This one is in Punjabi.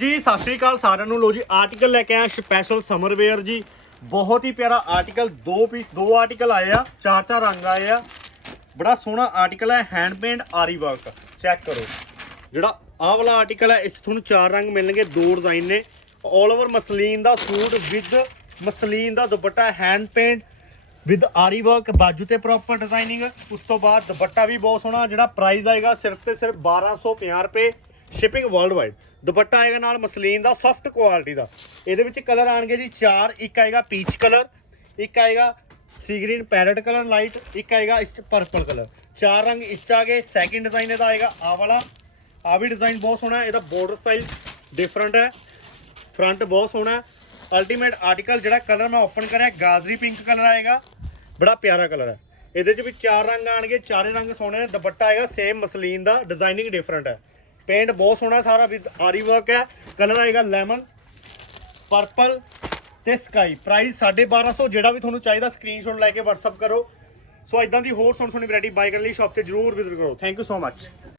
ਜੀ, ਸਤਿ ਸ਼੍ਰੀ ਅਕਾਲ ਸਾਰਿਆਂ ਨੂੰ। ਲੋ ਜੀ ਆਰਟੀਕਲ ਲੈ ਕੇ ਆਇਆ ਸਪੈਸ਼ਲ ਸਮਰ ਵੇਅਰ ਜੀ। ਬਹੁਤ ਹੀ ਪਿਆਰਾ ਆਰਟੀਕਲ ਦੋ ਪੀਸ ਦੋ ਆਰਟੀਕਲ ਆਏ ਆ, ਚਾਰ ਚਾਰ ਰੰਗ ਆਏ ਆ। ਬੜਾ ਸੋਹਣਾ ਆਰਟੀਕਲ ਹੈ hand paint aari work check ਕਰੋ। ਜਿਹੜਾ ਆਹ ਵਾਲਾ ਆਰਟੀਕਲ ਹੈ, ਇਸ 'ਚ ਤੁਹਾਨੂੰ ਚਾਰ ਰੰਗ ਮਿਲਣਗੇ, ਦੋ ਡਿਜ਼ਾਈਨ ਨੇ। 올 ਓਵਰ ਮਸਲੀਨ ਦਾ suit with muslin the dupatta hand paint with aari work ਬਾਜੂ ਤੇ ਪ੍ਰੋਪਰ ਡਿਜ਼ਾਈਨਿੰਗ ਉਸ ਤੋਂ ਬਾਅਦ ਦੁਪੱਟਾ ਵੀ ਬਹੁਤ ਸੋਹਣਾ, ਜਿਹੜਾ ਪ੍ਰਾਈਸ ਆਏਗਾ ਸਿਰਫ ਤੇ ਸਿਰਫ 1250 ਰੁਪਏ। ਸ਼ਿਪਿੰਗ ਵਰਲਡ ਵਾਈਡ ਦੁਪੱਟਾ ਆਏਗਾ ਨਾਲ ਮਸਲੀਨ ਦਾ ਸੌਫਟ ਕੁਆਲਿਟੀ ਦਾ। ਇਹਦੇ ਵਿੱਚ ਕਲਰ ਆਣਗੇ ਜੀ ਚਾਰ, ਇੱਕ ਆਏਗਾ ਪੀਚ ਕਲਰ ਇੱਕ ਆਏਗਾ sea green parrot colour light ਇੱਕ ਆਏਗਾ ਇਸ ਚ ਪਰਪਲ ਕਲਰ ਚਾਰ ਰੰਗ ਇਸ ਚ ਆ ਗਏ ਸੈਕਿੰਡ ਡਿਜ਼ਾਈਨ ਇਹਦਾ ਆਏਗਾ ਆ ਵਾਲਾ। ਆ ਵੀ ਡਿਜ਼ਾਈਨ ਬਹੁਤ ਸੋਹਣਾ ਇਹਦਾ ਬਾਰਡਰ ਸਟਾਈਲ ਡਿਫਰੈਂਟ ਹੈ। ਫਰੰਟ ਬਹੁਤ ਸੋਹਣਾ ਅਲਟੀਮੇਟ ਆਰਟੀਕਲ ਜਿਹੜਾ ਕਲਰ ਮੈਂ ਓਪਨ ਕਰਿਆ, ਗਾਜ਼ਰੀ ਪਿੰਕ ਕਲਰ ਆਏਗਾ। ਬੜਾ ਪਿਆਰਾ ਕਲਰ ਹੈ। ਇਹਦੇ ਚ ਵੀ ਚਾਰ ਰੰਗ ਆਣਗੇ, ਚਾਰੇ ਰੰਗ ਸੋਹਣੇ ਨੇ। ਦੁਪੱਟਾ ਆਏਗਾ ਸੇਮ ਮਸਲੀਨ ਦਾ ਡਿਜ਼ਾਈਨਿੰਗ ਡਿਫਰੈਂਟ ਹੈ। ਪੇਂਟ ਬਹੁਤ ਸੋਹਣਾ ਸਾਰਾ ਵਿਦ ਆਰੀ ਵਰਕ ਹੈ। ਕਲਰ ਆਏਗਾ ਲੈਮਨ, ਪਰਪਲ ਤੇ ਸਕਾਈ। ਪ੍ਰਾਈਸ 1250 ਜਿਹੜਾ ਵੀ ਤੁਹਾਨੂੰ ਚਾਹੀਦਾ ਸਕਰੀਨਸ਼ਾਟ ਲੈ ਕੇ WhatsApp ਕਰੋ। ਸੋ ਇਦਾਂ ਦੀ ਹੋਰ ਸੋਹਣੀ ਸੋਹਣੀ ਵੈਰਾਈਟੀ ਬਾਈ ਕਰਨ ਲਈ ਸ਼ਾਪ ਤੇ ਜਰੂਰ ਵਿਜ਼ਿਟ ਕਰੋ। Thank you so much